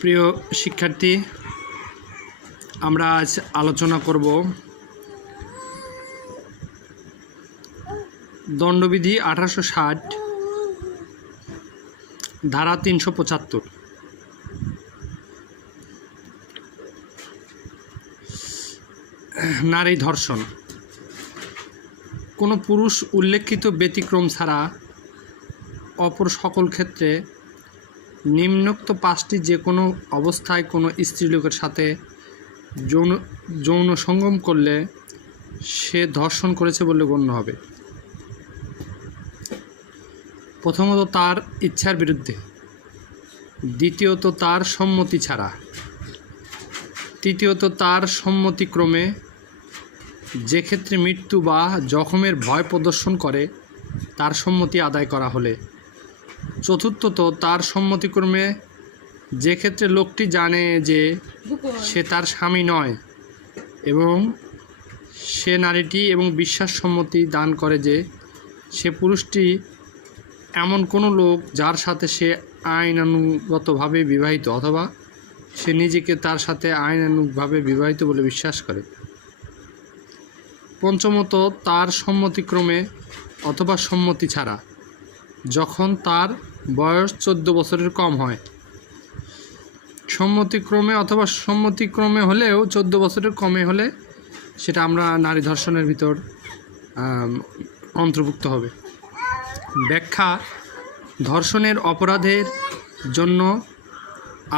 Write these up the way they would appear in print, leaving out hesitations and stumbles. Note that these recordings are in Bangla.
প্রিয় শিক্ষার্থী, আমরা আজ আলোচনা করব দণ্ডবিধি 1860 ধারা 375। নারী ধর্ষণ। কোনো পুরুষ উল্লেখিত ব্যতিক্রম ছাড়া অপর সকল ক্ষেত্রে নিম্নোক্ত পাঁচটি যে কোনো অবস্থায় কোনো স্ত্রীলোকের সাথে যৌন সঙ্গম করলে সে ধর্ষণ করেছে বলে গণ্য হবে। প্রথমত, তার ইচ্ছার বিরুদ্ধে; দ্বিতীয়ত, তার সম্মতি ছাড়া; তৃতীয়ত, তার সম্মতিক্রমে, যে ক্ষেত্রে মৃত্যু বা জখমের ভয় প্রদর্শন করে তার সম্মতি আদায় করা হলে; চতুর্থত, তার সম্মতিক্রমে, যে ক্ষেত্রে লোকটি জানে যে সে তার স্বামী নয় এবং সে নারীটি এবং বিশ্বাস সম্মতি দান করে যে সে পুরুষটি এমন কোনো লোক যার সাথে সে আইনানুগতভাবে বিবাহিত অথবা সে নিজেকে তার সাথে আইনানুগভাবে বিবাহিত বলে বিশ্বাস করে। পঞ্চমত, তার সম্মতিক্রমে অথবা সম্মতি ছাড়া, যখন তার বয়স 14 বছরের কম হয়। সম্মতিক্রমে অথবা সম্মতিক্রমে হলেও 14 বছরের কমে হলে সেটা আমরা নারী ধর্ষণের ভিতর অন্তর্ভুক্ত হবে। ব্যাখ্যা: ধর্ষণের অপরাধের জন্য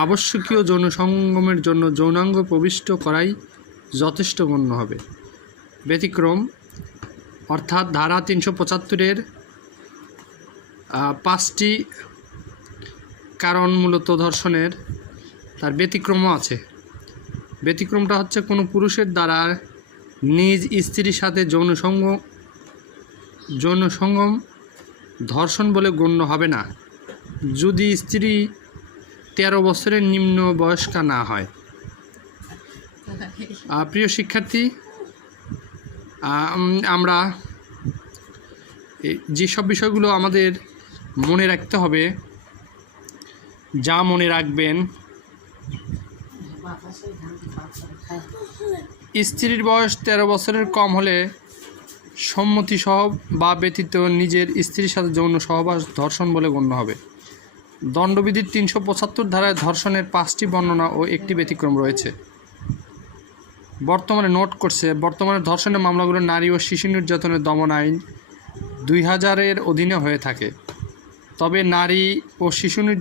আবশ্যকীয় যৌন সঙ্গমের জন্য যৌনাঙ্গ প্রবিষ্ট করাই যথেষ্ট গণ্য হবে। ব্যতিক্রম অর্থাৎ ধারা 375-এর 5টি কারণ মূলত ধর্ষণের, তার ব্যতিক্রমও আছে। ব্যতিক্রমটা হচ্ছে কোনো পুরুষের দ্বারা নিজ স্ত্রীর সাথে যৌন সঙ্গম ধর্ষণ বলে গণ্য হবে না যদি স্ত্রী 13 বছরের নিম্ন বয়স্কা না হয়। প্রিয় শিক্ষার্থী, আমরা যেসব বিষয়গুলো আমাদের মনে রাখতে হবে, যা মনে রাখবেন: স্ত্রীর বয়স 13 বছরের কম হলে সম্মতিসহ বা ব্যতীত নিজের স্ত্রীর সাথে যৌন সহবাস ধর্ষণ বলে গণ্য হবে। দণ্ডবিধির 375 ধারায় ধর্ষণের 5টি বর্ণনা ও একটি ব্যতিক্রম রয়েছে। বর্তমানে ধর্ষণের মামলাগুলো নারী ও শিশু নির্যাতনের দমন আইন 2000-এর অধীনে হয়ে থাকে। তবে নারী ও শিশু নির্যাতন